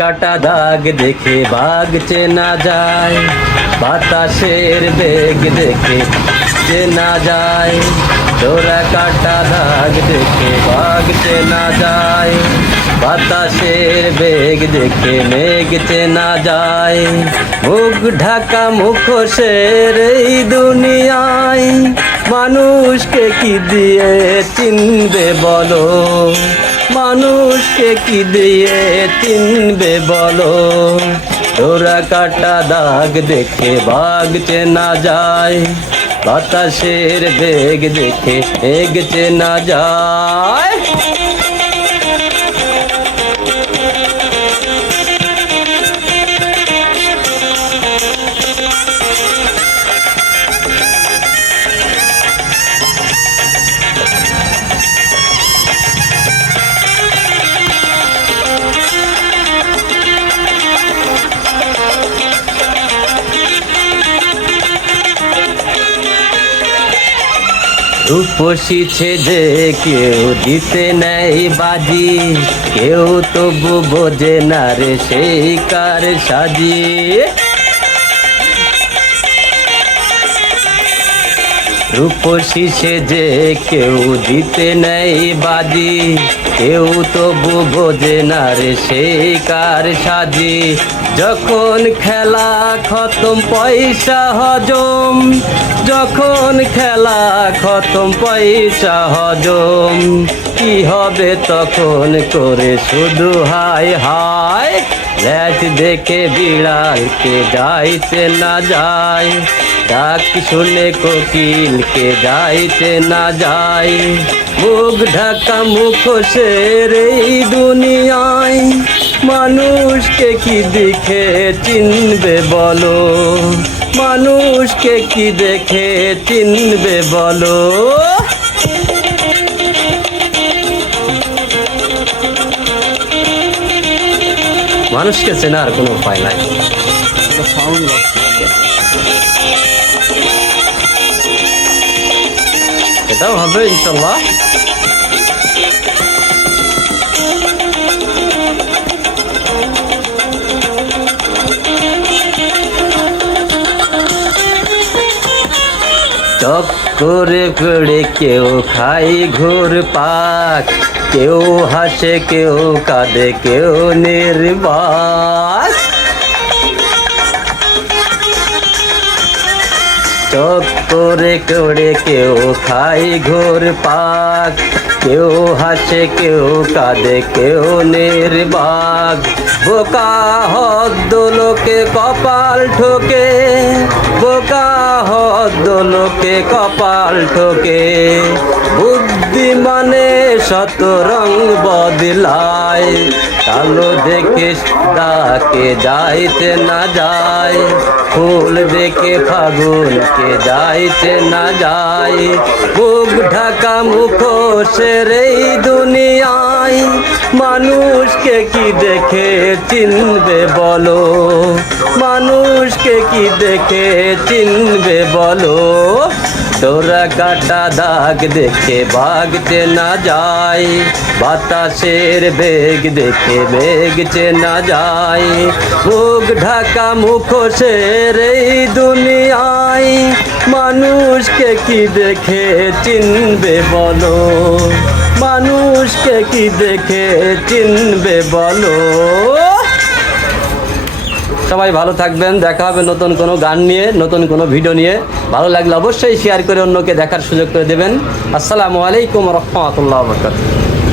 কাটা দাগ দেখে বাঘ চেনা যায়, বাতাসের বেগ দেখে চেনা যায়। ডোরা কাটা দাগ দেখে বাঘ চেনা যায়, বাতাসের বেগ দেখে মেঘ চেনা যায়। মুখ ঢাকা মুখোশের এই দুনিয়ায় মানুষকে কি দিয়ে চিনবে বলো, মানুষকে কি দিয়ে চিনবে বলো। ডোরা কাটা দাগ দেখে বাঘ চেনা যায়, বাতাসের বেগ দেখে মেঘ চেনা যায়। রূপসী যে কেউ দিতে নেই বাজি, কেউ তবু বোঝে না রে সেই কার সাজি। রূপসী যে কেউ দিতে নেই বাজি, কেউ তবু বোঝে না রে সেই কার সাজি। যখন খেলা খতম পয়সা হজম, যখন খেলা খতম পয়সা হজম, কি হবে তখন করে শুধু হায় হায়। ল্যাচ দেখে বিড়ালকে যাইতে না যায়, ডাক শুনে কোকিলকে যাইতে না যায়। মুখ ঢাকা মুখোশের এই দুনিয়ায় মানুষকে কি দেখে চিনবে বলো, মানুষকে কি দেখে চিনবে বলো। মানুষকে চেনার কোনো উপায় নাই। এটাও হবে ইনশাল্লাহ। চক করে পড়ে কেউ খাই ঘুর পাক, কেউ হাসে কেউ কাঁদে কেউ নির্বাক। চক করে করে কেউ খাই ঘোর পাক, কেউ হাসে কেউ কাঁদে কেউ নির্বাক। বোকা হদ্দ লোকে কপাল ঠোকে, বোকা হদ্দ লোকে কপাল ঠোকে। বুদ্ধিমানে শত রং বদলায়, কালো দেখে ডাকে যাইতে না যায়, ফুল দেখে ফাগুনকে যাইতে না যায়। মুখ ঢাকা মুখোশের এই দুনিয়ায় মানুষকে কি দেখে চিনবে বলো, মানুষকে কি দেখে চিনবে বলো। ডোরা কাটা দাগ দেখে বাঘ চেনা যায়, বাতাসের বেগ দেখে মেঘ চেনা যায়। মুখ ঢাকা মুখোশের এই দুনিয়ায় মানুষকে কি দেখে চিনবে বলো, মানুষকে কি দেখে চিনবে বলো। সবাই ভালো থাকবেন, দেখা হবে নতুন কোনো গান নিয়ে, নতুন কোনো ভিডিও নিয়ে। ভালো লাগলে অবশ্যই শেয়ার করে অন্যকে দেখার সুযোগ করে দেবেন। আসসালামু আলাইকুম রহমতুল্লাহ বরকাতুহু।